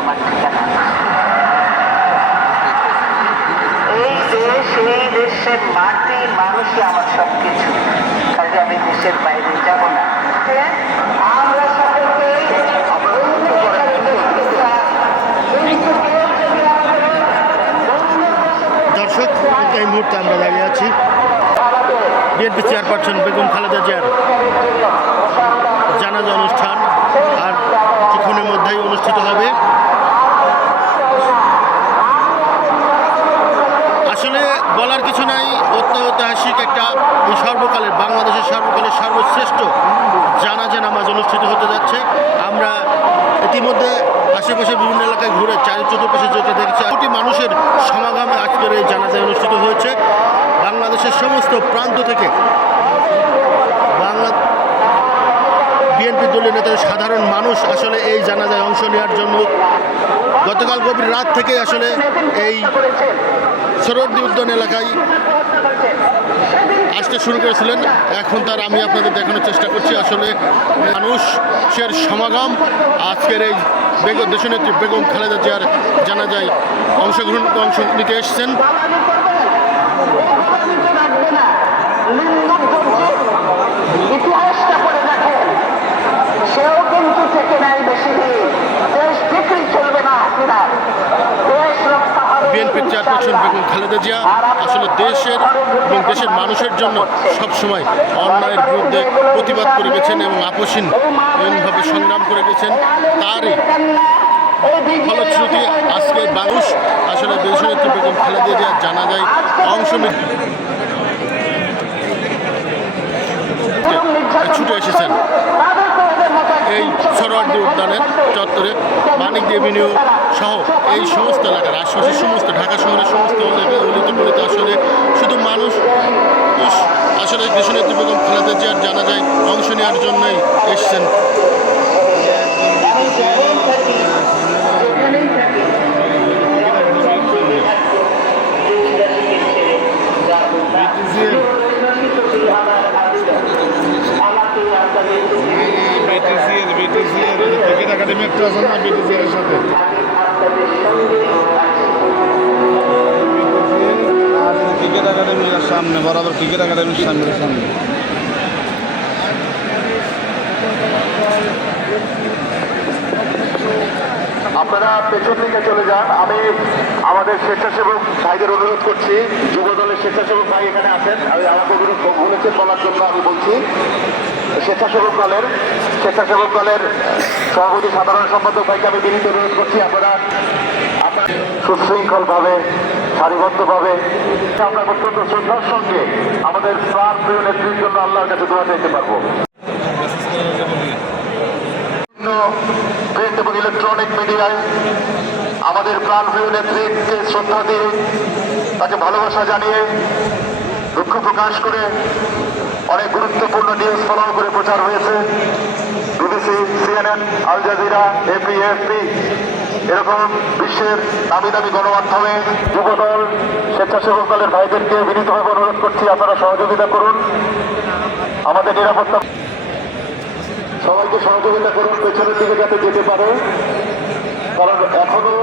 আমার ঠিকানা। এই দেশ, এই দেশের মাটি মানুষই আমার সবকিছু, কাজে আমি দেশের বাইরে যাব না। আমরা সকলকে দর্শক, এই মুহূর্তে আমরা দাঁড়িয়ে আছি বিএনপি চেয়ারপারসন বেগম খালেদা জিয়ার জানাজা অনুষ্ঠান, আর কিছুক্ষণের মধ্যেই অনুষ্ঠিত হবে। আসলে বলার কিছু নাই, ঐতিহাসিক একটা এই সর্বকালের বাংলাদেশের সর্বকালের সর্বশ্রেষ্ঠ জানাজা নামাজ অনুষ্ঠিত হতে যাচ্ছে। আমরা ইতিমধ্যে আশেপাশে বিভিন্ন এলাকায় ঘুরে চতুর্পাশে যেটা দেখছি, কোটি মানুষের সমাগমে আজকের এই জানাজা অনুষ্ঠিত হয়েছে। বাংলাদেশের সমস্ত প্রান্ত থেকে বিএনপি দলীয় নেতারা, সাধারণ মানুষ আসলে এই জানাজায় অংশ নেওয়ার জন্য গতকাল গভীর রাত থেকে আসলে এই সরোয়ার্দী উদ্যান এলাকায় আসতে শুরু করেছিলেন। এখন তার আমি আপনাদের দেখানোর চেষ্টা করছি আসলে মানুষের সমাগম আজকের এই দেশনেত্রী বেগম খালেদা জিয়ার জানাজায় অংশ নিতে এসেছেন। ইতিহাসটা পড়ে দেখেন, সেও কিন্তু থেকে নাই বেশি দিন। দেশ বিক্রি চলবে না হাসিনার, দেশ রক্ষা হবে। বিএনপির চেয়ারপারসন বেগম খালেদা জিয়া আসলে দেশের এবং দেশের মানুষের জন্য সবসময় অন্যায়ের বিরুদ্ধে প্রতিবাদ করে গেছেন এবং আপসহীনভাবে সংগ্রাম করে গেছেন। তারই ফলশ্রুতি আজকে মানুষ আসলে দেশনেত্রী বেগম খালেদা জিয়ার জানাজায় অংশ ছুটে এসেছেন। এই সরোয়ার্দী উদ্যানের চত্বরে মানিক এভিনিউ সহ এই সমস্ত এলাকার আশপাশের সমস্ত ঢাকা শহরের সমস্ত অলিতে আসলে শুধু মানুষ আসলে দেশনেত্রী বেগম খালেদা জিয়ার জানাজায় অংশ নেওয়ার জন্যই এসছেন। ক্রিকেট একাডেমি একটা আছে না, বিটিসি এর সাথে ক্রিকেট একাডেমির সামনে বরাবর, ক্রিকেট একাডেমির সামনে আপনারা পেছন দিকে চলে যান। আমি আমাদের স্বেচ্ছাসেবক ভাইদের অনুরোধ করছি, যুব দলের স্বেচ্ছাসেবক ভাই এখানে আছেন, আমি আমাকে অনুরোধ বলেছেন বলার জন্য আমি বলছি। স্বেচ্ছাসেবক দলের সভাপতি সাধারণ সম্পাদক ভাইকে আমি বিনীত অনুরোধ করছি, আপনারা সুশৃঙ্খলভাবে সারিবদ্ধভাবে আমরা অত্যন্ত শ্রদ্ধার সঙ্গে আমাদের প্রাণ প্রিয় নেত্রীর জন্য আল্লাহর কাছে দোয়া চাইতে পারবো। প্রিন্ট এবং ইলেকট্রনিক মিডিয়ায় আমাদের প্রাণপ্রিয় নেত্রীকে শ্রদ্ধা দিয়ে, তাকে ভালোবাসা জানিয়ে, দুঃখ প্রকাশ করে অনেক গুরুত্বপূর্ণ নিউজ ফলো করে প্রচার হয়েছে। বিবিসি, সিএনএন, আল জাজিরা, এপিএফপি এরকম বিশ্বের দামি দামি গণমাধ্যমে যুবদল, স্বেচ্ছাসেবক দলের ভাইদেরকে বিনীতভাবে অনুরোধ করছি, আপনারা সহযোগিতা করুন আমাদের নিরাপত্তা, সবাইকে সহযোগিতা করুন পেছনের দিকে যাতে যেতে পারে, কারণ এখনো